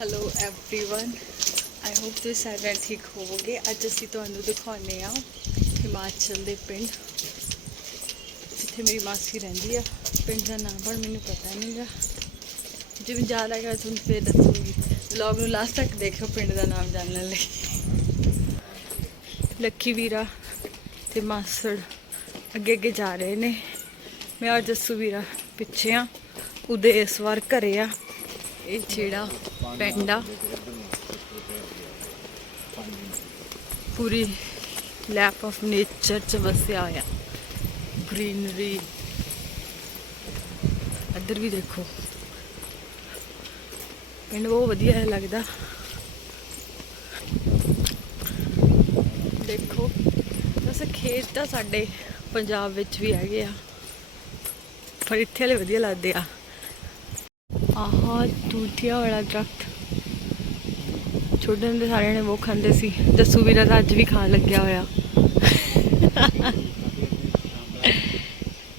Hello everyone I hope ਤੁਸੀਂ ਸਾਰੇ ਠੀਕ ਹੋਵੋਗੇ ਅੱਜ ਅਸੀਂ ਤੁਹਾਨੂੰ ਦਿਖਾਉਂਦੇ ਆ ਹਿਮਾਚਲ ਦੇ ਪਿੰਡ ਜਿੱਥੇ ਮੇਰੀ ਮਾਸੀ ਰਹਿੰਦੀ ਆ ਪਿੰਡ ਦਾ ਨਾਮ ਪਰ ਮੈਨੂੰ ਪਤਾ ਨਹੀਂਗਾ ਜਿਵੇਂ ਯਾਦ ਆਏਗਾ ਤੁਹਾਨੂੰ ਫੇਰ ਦੱਸੂਗੀ ਵਲੌਗ ਨੂੰ ਲਾਸਟ ਤੱਕ ਦੇਖਿਓ ਪਿੰਡ ਦਾ ਨਾਮ ਜਾਣਨ ਲਈ ਲੱਕੀ ਵੀਰਾ ਤੇ ਮਾਸੜ ਅੱਗੇ ਅੱਗੇ ਜਾ ਰਹੇ ਨੇ ਮੈਂ ਔਰ ਜੱਸੂ ਵੀਰਾ ਪਿੱਛੇ ਆ ਉਹਦੇ ਇਸ ਵਾਰ ਘਰੇ ਆ ਇਹ ਜਿਹੜਾ ਪਿੰਡ। ਆ ਪੂਰੀ ਲੈਪ ਆਫ ਨੇਚਰ ਚ ਵਸਿਆ ਹੋਇਆ। ਗ੍ਰੀਨਰੀ ਇੱਧਰ ਵੀ ਦੇਖੋ। ਪਿੰਡ ਬਹੁਤ ਵਧੀਆ ਹੈ ਲੱਗਦਾ। ਦੇਖੋ, ਵੈਸੇ ਖੇਤ ਤਾਂ ਸਾਡੇ ਪੰਜਾਬ ਵਿੱਚ ਵੀ ਹੈਗੇ ਆ। ਪਰ ਇੱਥੇ ਵਾਲੇ ਵਧੀਆ ਲੱਗਦੇ ਆ। ਆਹ ਤੂਤੀਆ ਵਾਲਾ ਦਰਖਤ। ਛੋਟੇ ਹੁੰਦੇ ਸਾਰਿਆਂ ਨੇ ਉਹ ਖਾਂਦੇ ਸੀ। ਜੱਸੂ ਵੀਰਾ ਤਾਂ ਅੱਜ ਵੀ ਖਾਣ ਲੱਗਿਆ ਹੋਇਆ।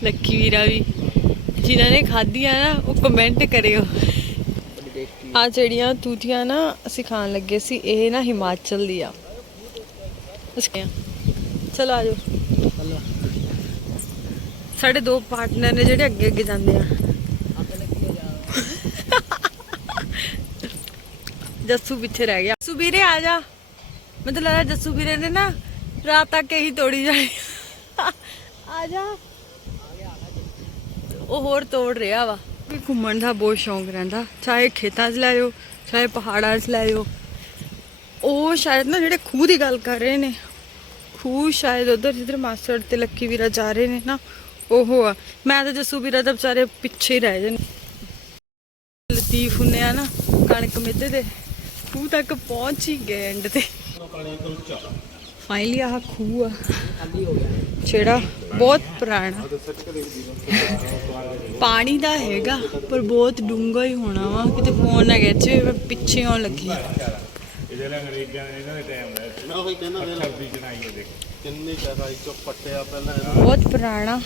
ਲੱਕੀ ਵੀਰਾ ਵੀ। ਜਿਨ੍ਹਾਂ ਨੇ ਖਾਧੀਆਂ ਨਾ ਉਹ ਕਮੈਂਟ ਕਰਿਓ। ਆ ਜਿਹੜੀਆਂ ਤੂਤੀਆਂ ਨਾ ਅਸੀਂ ਖਾਣ ਲੱਗੇ ਸੀ ਇਹ ਨਾ ਹਿਮਾਚਲ ਦੀ ਆ ਚਲੋ ਆਜੋ ਸਾਡੇ ਦੋ ਪਾਰਟਨਰ ਨੇ ਜਿਹੜੇ ਅੱਗੇ ਅੱਗੇ ਜਾਂਦੇ ਆ। ਜੱਸੂ ਪਿੱਛੇ ਰਹਿ ਗਿਆ। ਜੱਸੂ ਵੀਰੇ ਆ ਜਾ। ਮੈਨੂੰ ਤਾਂ ਲੱਗਦਾ ਜੱਸੂ ਵੀਰੇ ਨੇ ਨਾ ਰਾਤ ਤੱਕ ਇਹੀ ਤੋੜੀ ਜਾਣੀ। ਆ ਜਾ। ਉਹ ਹੋਰ ਤੋੜ ਰਿਹਾ ਵਾ। ਵੀ ਘੁੰਮਣ ਦਾ ਬਹੁਤ ਸ਼ੌਂਕ ਰਹਿੰਦਾ। ਚਾਹੇ ਖੇਤਾਂ 'ਚ ਲੈ ਜਾਓ, ਚਾਹੇ ਪਹਾੜਾਂ 'ਚ ਲੈ ਜਾਓ। ਉਹ ਸ਼ਾਇਦ ਨਾ ਜਿਹੜੇ ਖੂਹ ਦੀ ਗੱਲ ਕਰ ਰਹੇ ਨੇ, ਖੂਹ ਸ਼ਾਇਦ ਉਧਰ ਜਿੱਧਰ ਮਾਸੜ ਤੇ ਲੱਕੀ ਵੀਰਾ ਜਾ ਰਹੇ ਨੇ ਨਾ, ਉਹ ਆ। ਮੈਂ ਤਾਂ ਜੱਸੂ ਵੀਰਾ ਤਾਂ ਵਿਚਾਰੇ ਪਿੱਛੇ ਹੀ ਰਹਿ ਜਾਣ ਲਤੀਫ ਹੁੰਨੇ ਆ ਨਾ, ਕਣਕ ਮਿੱਧੇ ਦੇ। ਖੂਹ ਤੱਕ ਪਹੁੰਚ ਹੀ ਗਏ ਐਂਡ ਤੇ। ਫਾਈਨਲੀ ਆਹ ਖੂਹ ਆ। ਜਿਹੜਾ ਬਹੁਤ ਪੁਰਾਣਾ। ਪਾਣੀ ਦਾ ਹੈਗਾ, ਪਰ ਬਹੁਤ ਡੂੰਘਾ ਹੀ ਹੋਣਾ ਵਾ। ਕਿਤੇ ਫੋਨ ਨਾ ਖਿੱਚੇ, ਮੈਂ ਪਿੱਛੇ ਆਉਣ ਲੱਗੀ। ਇਹਦੇ ਲਈ ਅੰਗਰੇਜ਼ਾਂ ਨੇ ਇਹਨਾਂ ਦੇ ਟਾਈਮ ਦਾ ਨਾ ਹੋਈ ਕਹਿੰਦਾ ਵੇਲਾ ਪੱਥਰ ਦੀ ਚਨਾਈ ਹੈ ਦੇਖ ਕਿੰਨੀ ਕਸਾਈ ਪੱਟਿਆ ਪਹਿਲਾਂ ਬਹੁਤ ਪੁਰਾਣਾ।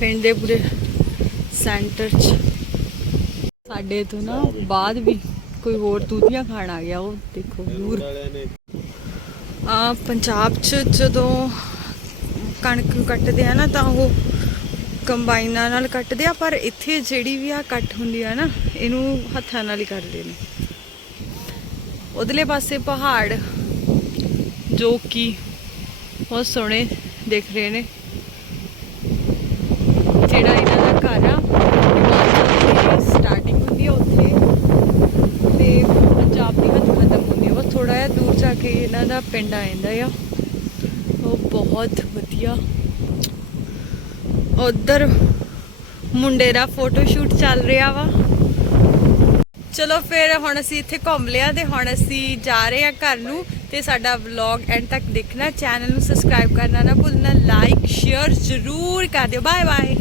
ਪਿੰਡ ਦੇ ਪੂਰੇ ਸੈਂਟਰ 'ਚ। ਸਾਡੇ ਤੋਂ ਨਾ ਬਾਅਦ ਵੀ ਕੋਈ ਹੋਰ ਤੂਤੀਆਂ ਖਾਣ ਆ ਗਿਆ, ਉਹ ਦੇਖੋ ਦੂਰ ਆ ਪੰਜਾਬ 'ਚ ਜਦੋਂ ਕਣਕ ਨੂੰ ਕੱਟਦੇ ਆ ਨਾ, ਤਾਂ ਉਹ ਕੰਬਾਈਨਾਂ ਨਾਲ ਕੱਟਦੇ ਆ, ਪਰ ਇੱਥੇ ਜਿਹੜੀ ਵੀ ਆ ਕੱਟ ਹੁੰਦੀ ਆ ਨਾ, ਇਹਨੂੰ ਹੱਥਾਂ ਨਾਲ ਹੀ ਕਰਦੇ ਨੇ। ਉਧਰਲੇ ਪਾਸੇ ਪਹਾੜ, ਜੋ ਕਿ ਬਹੁਤ ਸੋਹਣੇ ਦਿਖ ਰਹੇ ਨੇ ਜਿਹੜਾ ਇਹਨਾਂ ਦਾ ਘਰ ਆ ਹਿਮਾਚਲ ਦੀ ਸਟਾਰਟਿੰਗ ਹੁੰਦੀ ਆ ਉੱਥੇ ਤੇ ਪੰਜਾਬ ਦੀ ਹੱਦ ਖਤਮ ਹੁੰਦੀ ਆ ਬਸ ਥੋੜਾ ਜਿਹਾ ਦੂਰ ਜਾ ਕੇ ਇਹਨਾਂ ਦਾ ਪਿੰਡ ਆ ਜਾਂਦਾ ਆ। ਉਹ ਬਹੁਤ ਵਧੀਆ। ਉਧਰ ਮੁੰਡੇ ਦਾ ਫੋਟੋ ਸ਼ੂਟ ਚੱਲ ਰਿਹਾ ਵਾ। ਚਲੋ ਫਿਰ ਹੁਣ ਅਸੀਂ ਇੱਥੇ ਘੁੰਮ ਲਿਆ ਤੇ ਹੁਣ ਅਸੀਂ ਜਾ ਰਹੇ ਹਾਂ ਘਰ ਨੂੰ ਤੇ ਸਾਡਾ ਵਲੌਗ ਐਂਡ ਤੱਕ ਦੇਖਣਾ। ਚੈਨਲ ਨੂੰ ਸਬਸਕ੍ਰਾਈਬ ਕਰਨਾ ਨਾ ਭੁੱਲਣਾ। ਲਾਈਕ ਸ਼ੇਅਰ ਜ਼ਰੂਰ ਕਰ ਦਿਓ। Bye bye